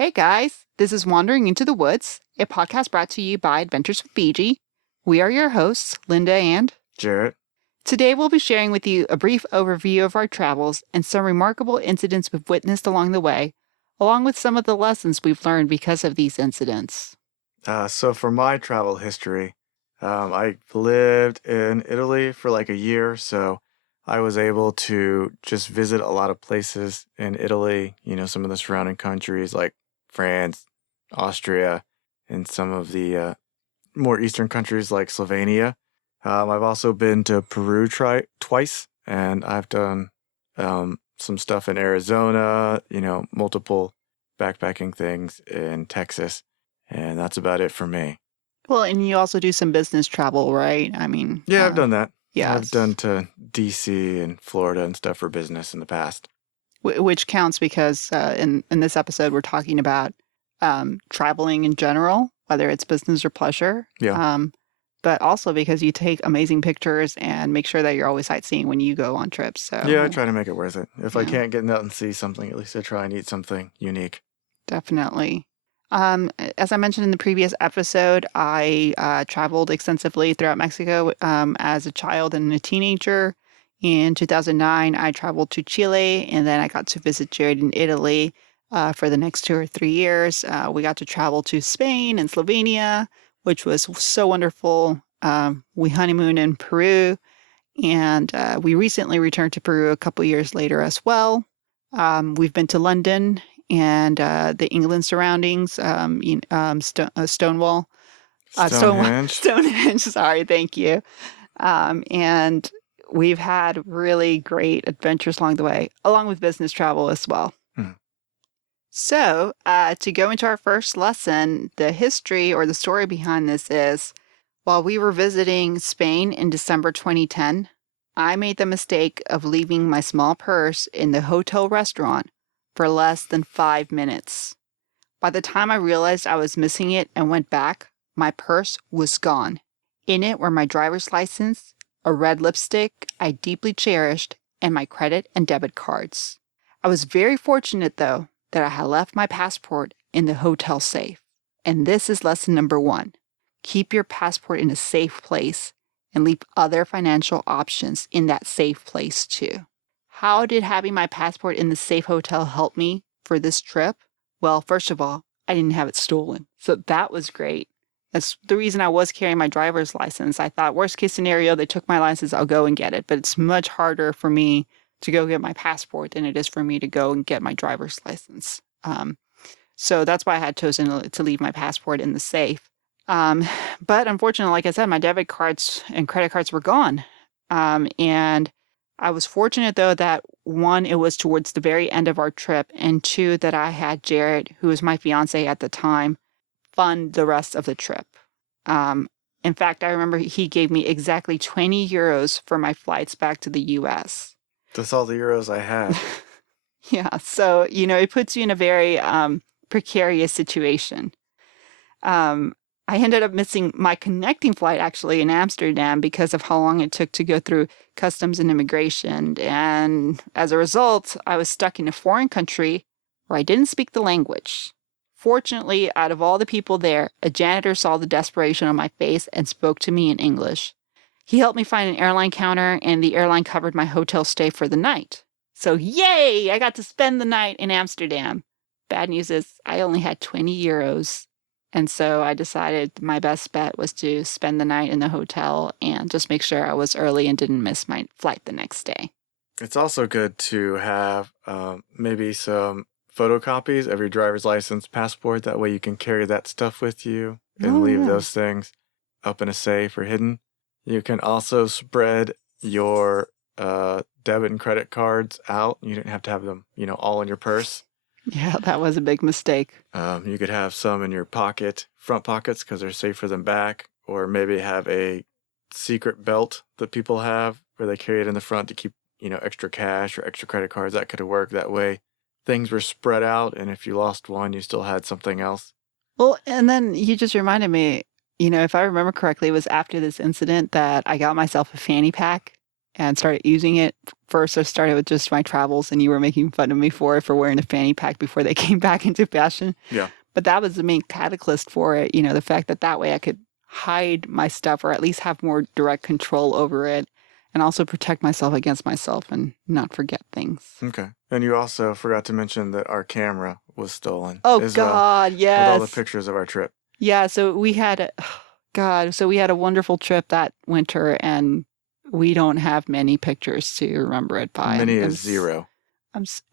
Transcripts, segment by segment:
Hey guys, this is Wandering into the Woods, a podcast brought to you by Adventures with Fiji. We are your hosts, Linda and Jarrett. today we'll be sharing with you a brief overview of our travels and some remarkable incidents we've witnessed along the way, along with some of the lessons we've learned because of these incidents. So for my travel history, I lived in Italy for like a year, so I was able to just visit a lot of places in Italy, some of the surrounding countries like France, Austria, and some of the more eastern countries like Slovenia. I've also been to Peru twice, and I've done some stuff in Arizona, multiple backpacking things in Texas, and that's about it for me. Well, and you also do some business travel, right? Yeah, I've done that. I've done Yes, to DC and Florida and stuff for business in the past. which counts because in this episode we're talking about traveling in general, whether it's business or pleasure. Yeah. But also because you take amazing pictures and make sure that you're always sightseeing when you go on trips. Yeah, I So, try to make it worth it. If I yeah, can't get out and see something, at least I try and eat something unique. definitely. As I mentioned in the previous episode, I traveled extensively throughout Mexico as a child and a teenager. In 2009, I traveled to Chile, and then I got to visit Jared in Italy for the next 2 or 3 years. We got to travel to Spain and Slovenia, which was so wonderful. We honeymooned in Peru, and we recently returned to Peru a couple years later as well. We've been to London and the England surroundings, Stonewall, Stonehenge. Stonehenge. Sorry, thank you. And we've had really great adventures along the way, along with business travel as well. Hmm. So, to go into our first lesson, the history or the story behind this is while we were visiting Spain in December 2010, I made the mistake of leaving my small purse in the hotel restaurant for less than 5 minutes. By the time I realized I was missing it and went back, my purse was gone. In it were my driver's license, a red lipstick I deeply cherished, and my credit and debit cards. I was very fortunate, though, that I had left my passport in the hotel safe. And this is lesson number 1. Keep your passport in a safe place and leave other financial options in that safe place too. How did having my passport in the safe hotel help me for this trip? Well, first of all, I didn't have it stolen. So that was great. That's the reason I was carrying my driver's license. I thought, worst case scenario, they took my license, I'll go and get it. But it's much harder for me to go get my passport than it is for me to go and get my driver's license. So that's why I had chosen to leave my passport in the safe. But unfortunately, like I said, my debit cards and credit cards were gone. And I was fortunate, though, that one, it was towards the very end of our trip, and two, that I had Jarrett, who was my fiance at the time, fund the rest of the trip. Um, in fact, I remember he gave me exactly 20 euros for my flights back to the US. That's all the euros I had. Yeah, so, it puts you in a very precarious situation. Um, I ended up missing my connecting flight actually in Amsterdam because of how long it took to go through customs and immigration. And as a result, I was stuck in a foreign country where I didn't speak the language. Fortunately, out of all the people there, a janitor saw the desperation on my face and spoke to me in English. He helped me find an airline counter, and the airline covered my hotel stay for the night. So, yay! I got to spend the night in Amsterdam. Bad news is I only had 20 euros. And so I decided my best bet was to spend the night in the hotel and just make sure I was early and didn't miss my flight the next day. It's also good to have maybe some photocopies of your driver's license, passport. That way you can carry that stuff with you and Oh, leave yeah. those things up in a safe or hidden. You can also spread your debit and credit cards out. You didn't have to have them, all in your purse. Yeah, that was a big mistake. You could have some in your front pockets, because they're safer than back, or maybe have a secret belt that people have where they carry it in the front to keep, extra cash or extra credit cards. That could have worked that way. Things were spread out, and if you lost one, you still had something else. Well, and then you just reminded me, if I remember correctly, it was after this incident that I got myself a fanny pack. and started using it. First, I started with just my travels, and you were making fun of me for it for wearing a fanny pack before they came back into fashion. Yeah. But that was the main catalyst for it, the fact that that way I could hide my stuff or at least have more direct control over it and also protect myself against myself and not forget things. Okay. And you also forgot to mention that our camera was stolen Oh as well, God, with all the yes. pictures of our trip. Yeah, so we had God, so we had a wonderful trip that winter and we don't have many pictures to remember it by. Mini is zero.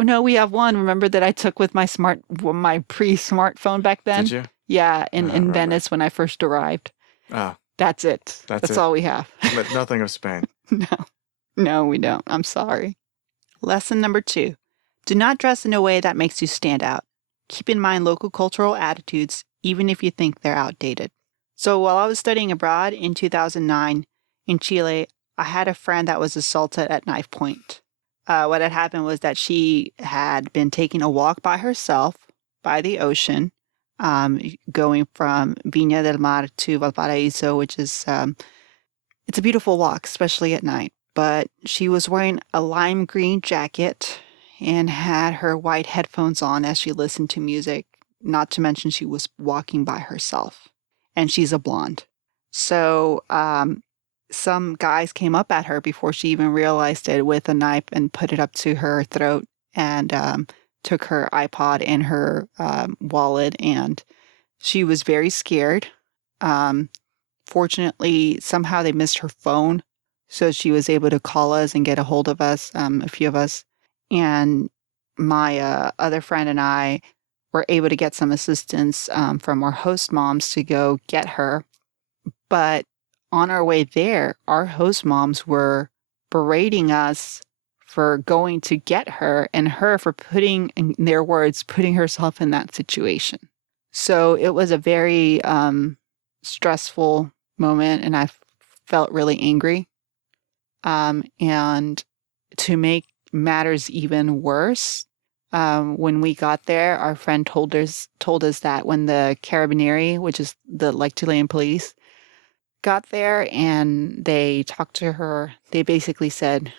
No, we have one. Remember that I took with my pre-smartphone back Did then? you? Yeah, I don't in remember. Venice when I first arrived. Oh, That's it. that's That's it. all we have. But nothing of Spain. No, no, we don't. I'm sorry. Lesson number 2. Do not dress in a way that makes you stand out. Keep in mind local cultural attitudes, even if you think they're outdated. So while I was studying abroad in 2009 in Chile, I had a friend that was assaulted at knife point. What had happened was that she had been taking a walk by herself by the ocean, going from Viña del Mar to Valparaíso, which is it's a beautiful walk, especially at night. But she was wearing a lime green jacket and had her white headphones on as she listened to music. Not to mention she was walking by herself, and she's a blonde. So some guys came up at her before she even realized it with a knife and put it up to her throat and took her iPod and her wallet, and she was very scared. Um, Fortunately, somehow they missed her phone, so she was able to call us and get a hold of us, a few of us. And my other friend and I were able to get some assistance from our host moms to go get her. But on our way there, our host moms were berating us for going to get her and her for putting, in their words, putting herself in that situation. So it was a very stressful moment, and I felt really angry. And to make matters even worse, when we got there, our friend told us that when the Carabinieri, which is the like Chilean police, got there and they talked to her, they basically said,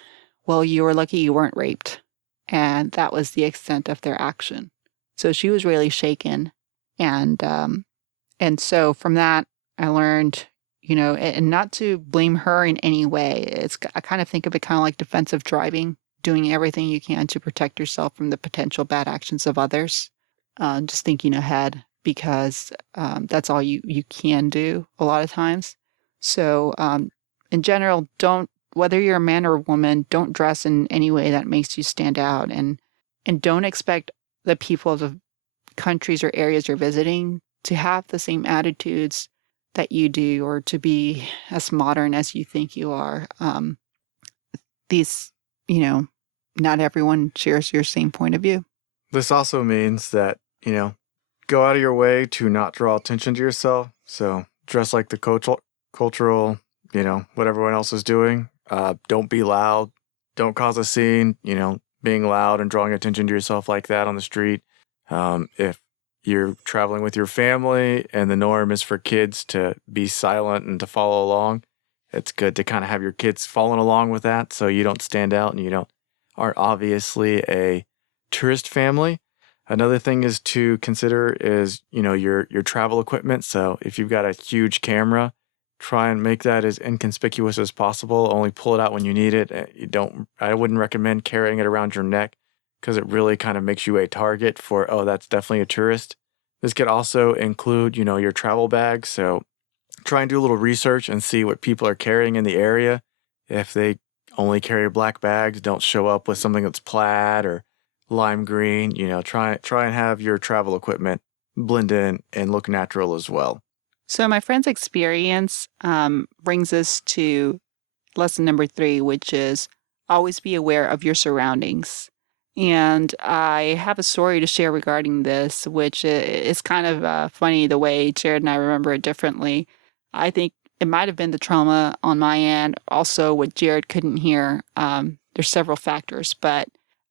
"Well, you were lucky you weren't raped," and that was the extent of their action. So she was really shaken, and so from that, I learned, and not to blame her in any way. I kind of think of it kind of like defensive driving, doing everything you can to protect yourself from the potential bad actions of others. Just thinking ahead because that's all you can do a lot of times. So, in general, whether you're a man or a woman, don't dress in any way that makes you stand out, and don't expect the people of the countries or areas you're visiting to have the same attitudes that you do or to be as modern as you think you are. These, you know, not everyone shares your same point of view. This also means that, go out of your way to not draw attention to yourself. So dress like the cultural, what everyone else is doing. Don't be loud. Don't cause a scene, being loud and drawing attention to yourself like that on the street. If you're traveling with your family and the norm is for kids to be silent and to follow along, it's good to kind of have your kids following along with that so you don't stand out and aren't obviously a tourist family. Another thing is to consider is, your travel equipment. So if you've got a huge camera, try and make that as inconspicuous as possible. Only pull it out when you need it. I wouldn't recommend carrying it around your neck because it really kind of makes you a target for, oh, that's definitely a tourist. This could also include, your travel bag. So try and do a little research and see what people are carrying in the area. If they only carry black bags, don't show up with something that's plaid or lime green. Try and have your travel equipment blend in and look natural as well. So my friend's experience brings us to lesson number 3, which is always be aware of your surroundings. And I have a story to share regarding this, which is kind of funny the way Jared and I remember it differently. I think it might have been the trauma on my end, also what Jared couldn't hear. There's several factors, but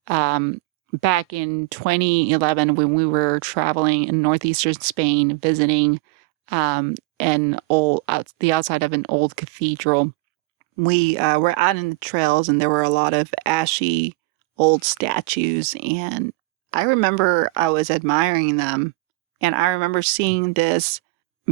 um, back in 2011, when we were traveling in northeastern Spain, visiting the outside of an old cathedral, We were out in the trails, and there were a lot of ashy old statues. And I remember I was admiring them. And I remember seeing this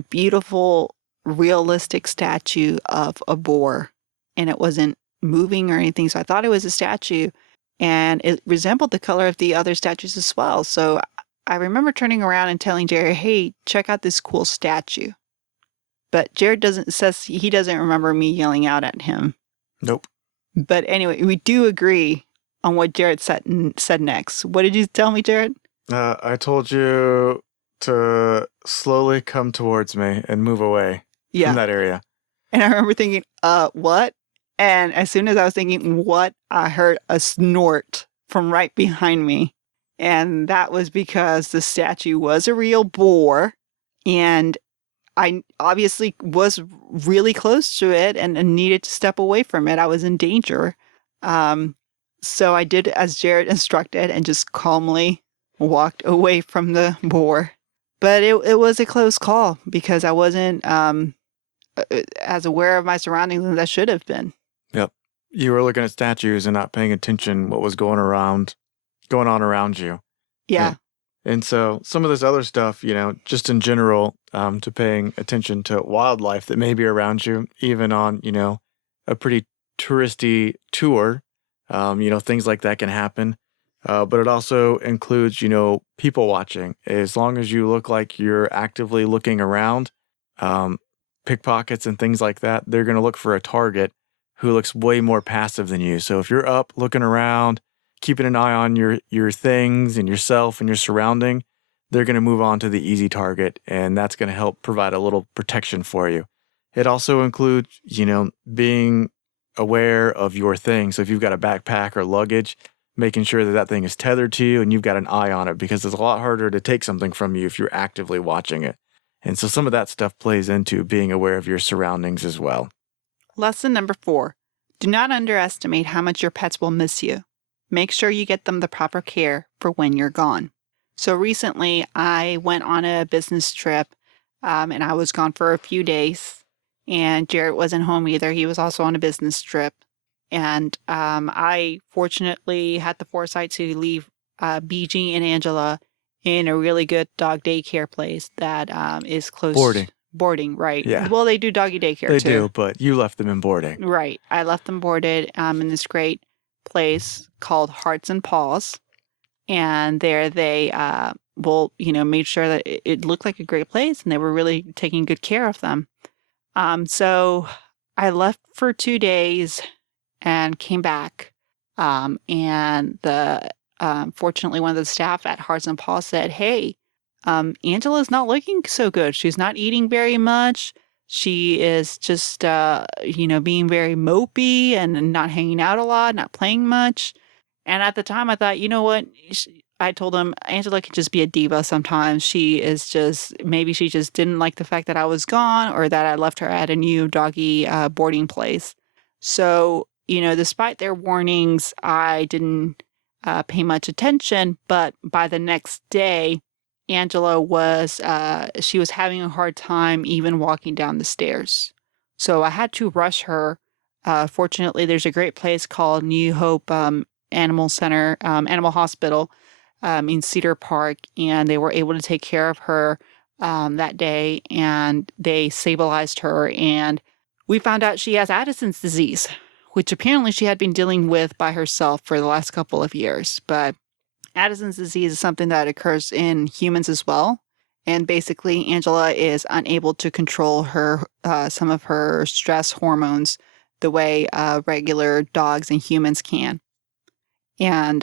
beautiful, realistic statue of a boar, and it wasn't moving or anything. So I thought it was a statue, and it resembled the color of the other statues as well. So I remember turning around and telling Jared, "Hey, check out this cool statue." But Jared doesn't says he doesn't remember me yelling out at him. Nope. But anyway, we do agree on what Jared said next. What did you tell me, Jared? I told you to slowly come towards me and move away from Yeah. that area. And I remember thinking, what? And as soon as I was thinking, what, I heard a snort from right behind me. And that was because the statue was a real boar. And I obviously was really close to it and needed to step away from it. I was in danger. Um, so I did as Jared instructed and just calmly walked away from the boar. But it was a close call because I wasn't as aware of my surroundings as I should have been. Yep. You were looking at statues and not paying attention what was going on around you. Yeah. And so some of this other stuff, just in general, to paying attention to wildlife that may be around you, even on, a pretty touristy tour, things like that can happen. But it also includes, people watching. As long as you look like you're actively looking around, pickpockets and things like that, they're going to look for a target who looks way more passive than you. So if you're up looking around, keeping an eye on your things and yourself and your surrounding, they're going to move on to the easy target, and that's going to help provide a little protection for you. It also includes, being aware of your things. So if you've got a backpack or luggage, making sure that that thing is tethered to you and you've got an eye on it, because it's a lot harder to take something from you if you're actively watching it. And so some of that stuff plays into being aware of your surroundings as well. Lesson number 4. Do not underestimate how much your pets will miss you. Make sure you get them the proper care for when you're gone. So recently I went on a business trip, and I was gone for a few days, and Jarrett wasn't home either. He was also on a business trip. And I fortunately had the foresight to leave BG and Angela in a really good dog daycare place that is close. Boarding, right. Yeah. Well, they do doggy daycare They too. do, but you left them in boarding. Right. I left them boarded in this great place called Hearts and Paws. And there they made sure that it looked like a great place, and they were really taking good care of them. So I left for 2 days and came back. And fortunately, one of the staff at Hearts and Paws said, "Hey, Angela's not looking so good. She's not eating very much. She is just, being very mopey and not hanging out a lot, not playing much." And at the time, I thought, you know what? I told him, Angela can just be a diva sometimes. Maybe she just didn't like the fact that I was gone or that I left her at a new doggy boarding place. So, despite their warnings, I didn't pay much attention. But by the next day, Angela she was having a hard time even walking down the stairs. So I had to rush her. Fortunately, there's a great place called New Hope Animal Center, Animal Hospital in Cedar Park, and they were able to take care of her that day, and they stabilized her, and we found out she has Addison's disease, which apparently she had been dealing with by herself for the last couple of years. But Addison's disease is something that occurs in humans as well. And basically, Angela is unable to control some of her stress hormones the way regular dogs and humans can. And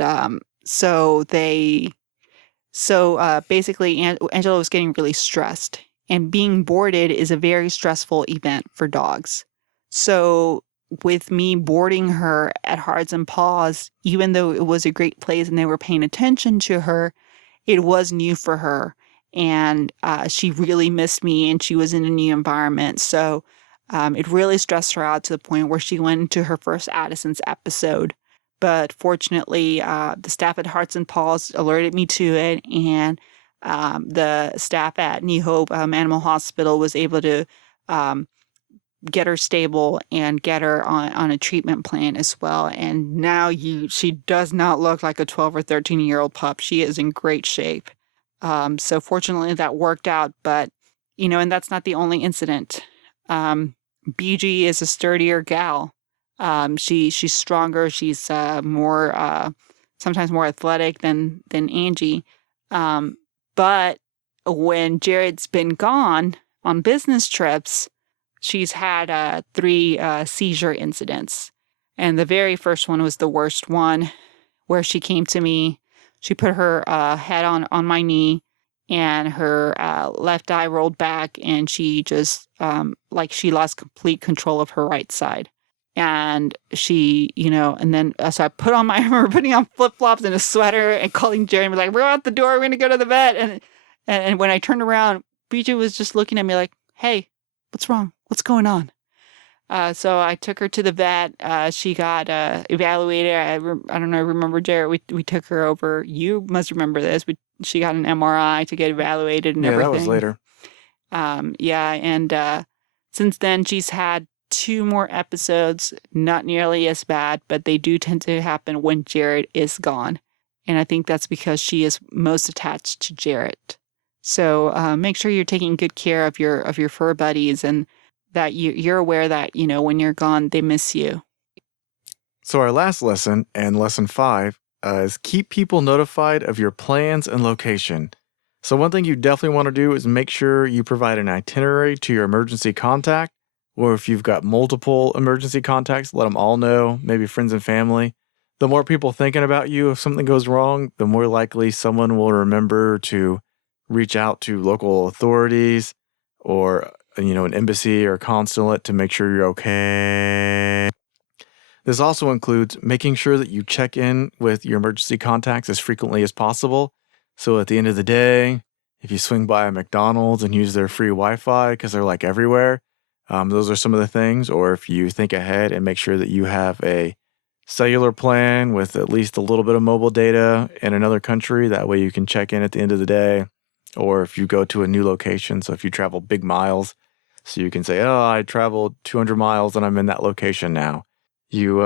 basically, Angela was getting really stressed. And being boarded is a very stressful event for dogs. So with me boarding her at Hearts and Paws, even though it was a great place and they were paying attention to her, it was new for her. And she really missed me, and she was in a new environment. So it really stressed her out to the point where she went into her first Addison's episode. But fortunately, the staff at Hearts and Paws alerted me to it, and the staff at New Hope Animal Hospital was able to get her stable and get her on a treatment plan as well. And now she does not look like a 12 or 13-year-old pup. She is in great shape. So fortunately that worked out, but and that's not the only incident. BG is a sturdier gal. She's stronger. She's more sometimes more athletic than Angie. But when Jarrett's been gone on business trips, she's had 3 seizure incidents. And the very first one was the worst one, where she came to me. She put her head on my knee, and her left eye rolled back, and she just, she lost complete control of her right side. And she, and then, so I remember putting on flip-flops and a sweater and calling Jerry and be like, we're out the door, we're going to go to the vet. And when I turned around, BJ was just looking at me like, hey, what's wrong? What's going on? So I took her to the vet. She got evaluated. I don't know. Remember, Jarrett? We took her over. You must remember this. She got an MRI to get evaluated and Yeah, that was everything. later. Yeah, and since then she's had 2 more episodes, not nearly as bad, but they do tend to happen when Jarrett is gone, and I think that's because she is most attached to Jarrett. So make sure you're taking good care of your fur buddies, and that you're aware that when you're gone, they miss you. So our last lesson, and lesson 5, is keep people notified of your plans and location. So one thing you definitely want to do is make sure you provide an itinerary to your emergency contact, or if you've got multiple emergency contacts, let them all know, maybe friends and family. The more people thinking about you if something goes wrong, the more likely someone will remember to reach out to local authorities or an embassy or consulate to make sure you're okay. This also includes making sure that you check in with your emergency contacts as frequently as possible. So at the end of the day, if you swing by a McDonald's and use their free Wi-Fi because they're like everywhere, those are some of the things. Or if you think ahead and make sure that you have a cellular plan with at least a little bit of mobile data in another country, that way you can check in at the end of the day. Or if you go to a new location, so if you travel big miles, so you can say, oh, I traveled 200 miles and I'm in that location now. You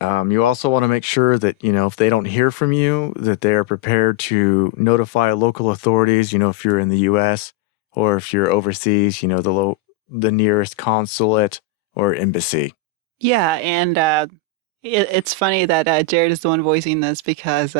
also want to make sure that, if they don't hear from you, that they are prepared to notify local authorities, if you're in the U.S. or if you're overseas, the nearest consulate or embassy. Yeah, and it's funny that Jared is the one voicing this because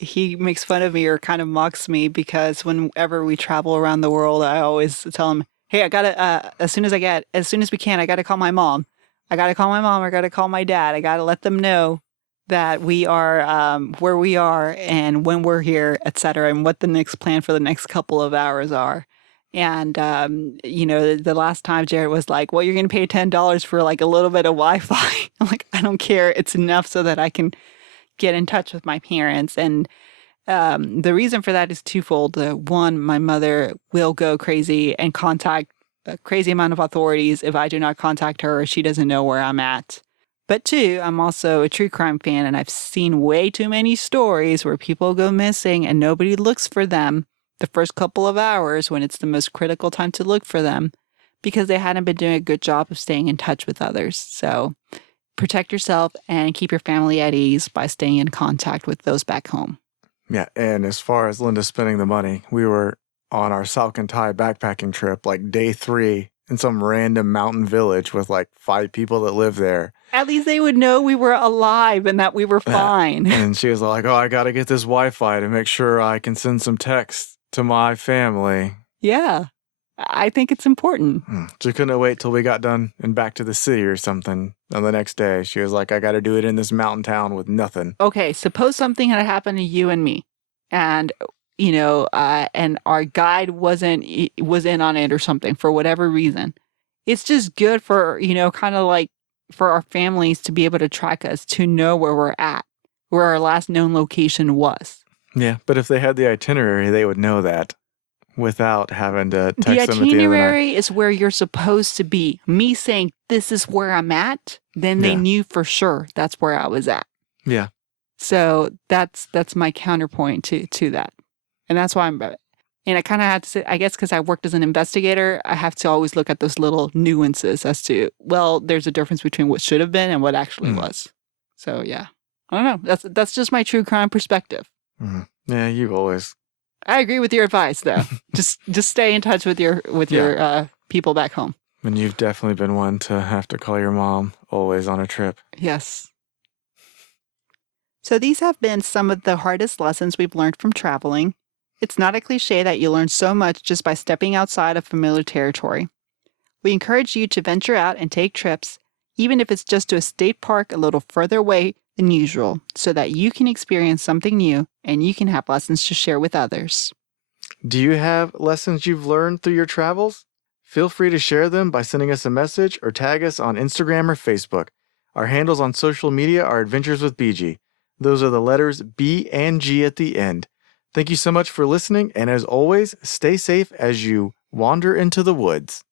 he makes fun of me or kind of mocks me because whenever we travel around the world, I always tell him, hey, I gotta, as soon as we can, I gotta call my mom. I gotta call my mom. I gotta call my dad. I gotta let them know that we are where we are and when we're here, etc., and what the next plan for the next couple of hours are. And the last time Jared was like, "Well, you're gonna pay $10 for like a little bit of Wi-Fi." I'm like, "I don't care. It's enough so that I can get in touch with my parents." And the reason for that is twofold. One, my mother will go crazy and contact a crazy amount of authorities if I do not contact her or she doesn't know where I'm at. But 2, I'm also a true crime fan, and I've seen way too many stories where people go missing and nobody looks for them the first couple of hours when it's the most critical time to look for them because they hadn't been doing a good job of staying in touch with others. So protect yourself and keep your family at ease by staying in contact with those back home. Yeah, and as far as Linda spending the money, we were on our Salcantay backpacking trip, like day 3, in some random mountain village with like 5 people that live there. At least they would know we were alive and that we were fine. And she was like, oh, I got to get this Wi-Fi to make sure I can send some texts to my family. Yeah, I think it's important. She couldn't wait till we got done and back to the city or something on the next day. She was like, I got to do it in this mountain town with nothing. Okay, suppose something had happened to you and me, and and our guide was in on it or something for whatever reason. It's just good for kind of like for our families to be able to track us, to know where we're at, where our last known location was. Yeah, but if they had the itinerary, they would know that without having to text them The at the end of the night. itinerary is where you're supposed to be. Me saying this is where I'm at, then they knew for sure that's where I was at. Yeah. So that's my counterpoint to that. And that's why And I kind of have to say, I guess because I worked as an investigator, I have to always look at those little nuances as to, well, there's a difference between what should have been and what actually Mm. was. So yeah, I don't know. That's just my true crime perspective. Mm. Yeah, you always. I agree with your advice, though. just stay in touch with your Yeah. people back home. And you've definitely been one to have to call your mom always on a trip. Yes. So these have been some of the hardest lessons we've learned from traveling. It's not a cliche that you learn so much just by stepping outside of familiar territory. We encourage you to venture out and take trips, even if it's just to a state park a little further away than usual, so that you can experience something new and you can have lessons to share with others. Do you have lessons you've learned through your travels? Feel free to share them by sending us a message or tag us on Instagram or Facebook. Our handles on social media are Adventures with BG. Those are the letters B and G at the end. Thank you so much for listening, and as always, stay safe as you wander into the woods.